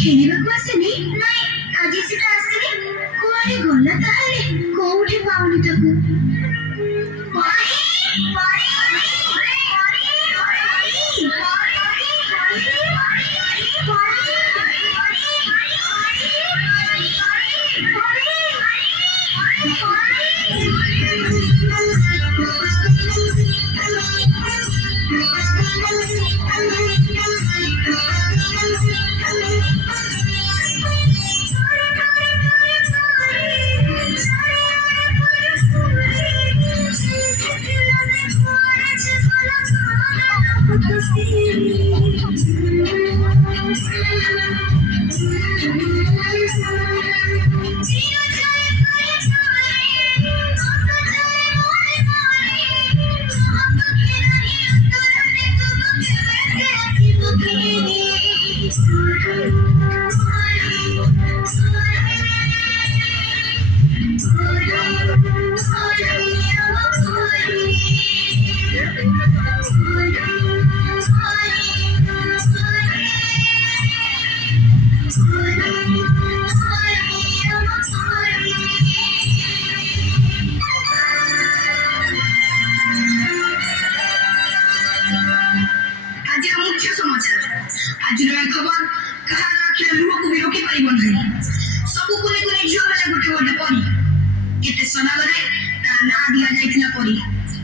खेलिବାକୁ ଆସିନି ନାଇଁ ଆଜି ସେଟା ଆସିନି କୁଆଡେ ଗଲା ତାହେଲେ କୋଉଠି ପାଉନି ତାକୁ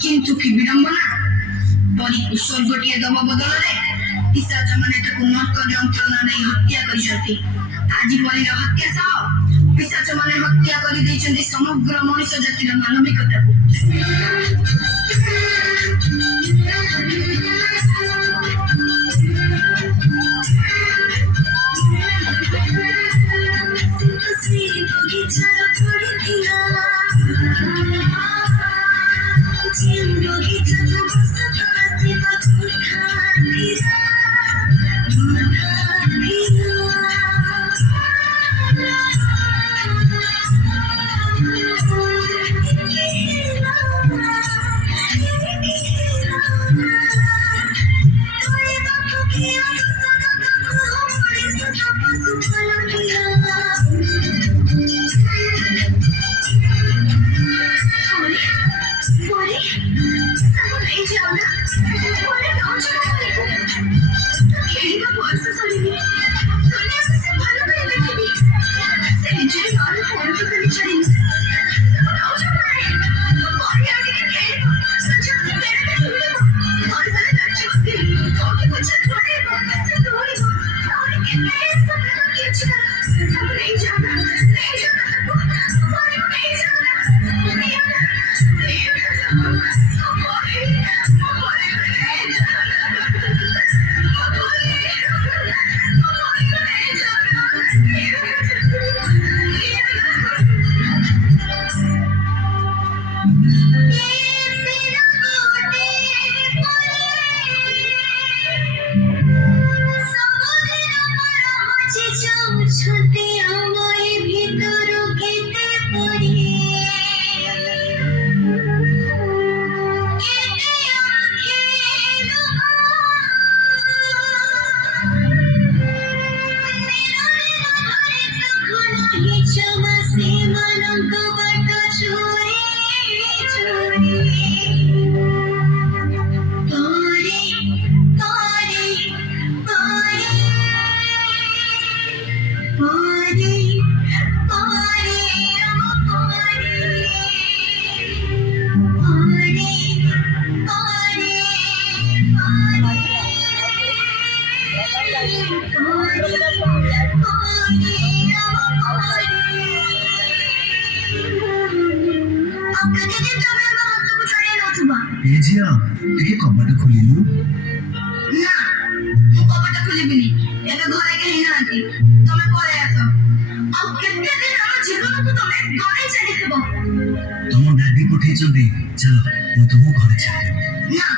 କିନ୍ତୁ କି ବିଡ଼ମ୍ବନା ପରୀକୁ ସ୍ୱର୍ଗଟିଏ ଦବ ବଦଳରେ ପିଶାଚ ମାନେ ତାକୁ ନର୍କ ଯନ୍ତ୍ରଣା ଦେଇ ହତ୍ୟା କରିଛନ୍ତି। ଆଜି ପରୀର ହତ୍ୟା ସହ ପିଶାଚ ମାନେ ହତ୍ୟା କରିଦେଇଛନ୍ତି ସମଗ୍ର ମଣିଷ ଜାତିର ମାନବିକତାକୁ। ଟିକେ କବାଟ ଖୋଲିଲୁ। ନା ମୁଁ କବାଟ ଖୋଲିବିନି, ଏବେ ଘରେ କେହି ନାହାନ୍ତି, ତମେ ପଳେଇ ଆସ। ଆଉ କେତେ ଦିନ ଆମ ଜୀବନକୁ ତମେ ଗଣେଇ ଚାଲିଥିବ? ତମ ଡାଡି ପଠେଇଛନ୍ତି, ଚାଲ ମୁଁ ତମ ଘରେ ଛାଡ଼ିଦେବି। ନା,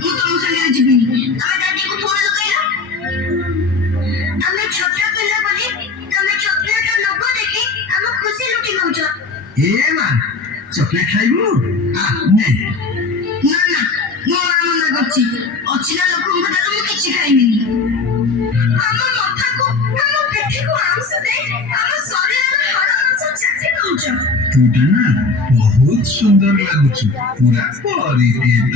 ମୁଁ ତମ ସାଙ୍ଗରେ ଯିବିନି। ତମେ ଡାଡିକୁ ଫୋନ ଲଗେଇଲ। ଆମେ ଛୋଟ ପିଲା ବୋଲି ତମେ ଚକୋଲେଟ ଲୋଭ ଦେଖି ଆମ ଖୁସି ଲୁଟି ନଉଛ। ଏ ମା ଚକଲେଟ ଖାଇବୁ? ନେ। ନା ନା, ମୁଁ ମନା କରୁଛି। ଅଚିହ୍ନା ଲୋକଙ୍କ ଠାରୁ ମୁଁ କିଛି ଖାଇବିନି। ଆମ ମଥାକୁ ଆମ ପିଠିକୁ ଆଉଁସ ଦେଇ ଆମ ଶରୀରର ହାଡ଼ ମାଂସ ଚାଟି ଦଉଛ। ତୁଟା ନା ବହୁତ ସୁନ୍ଦର ଲାଗୁଛୁ, ପୁରା ପରିଚିତ।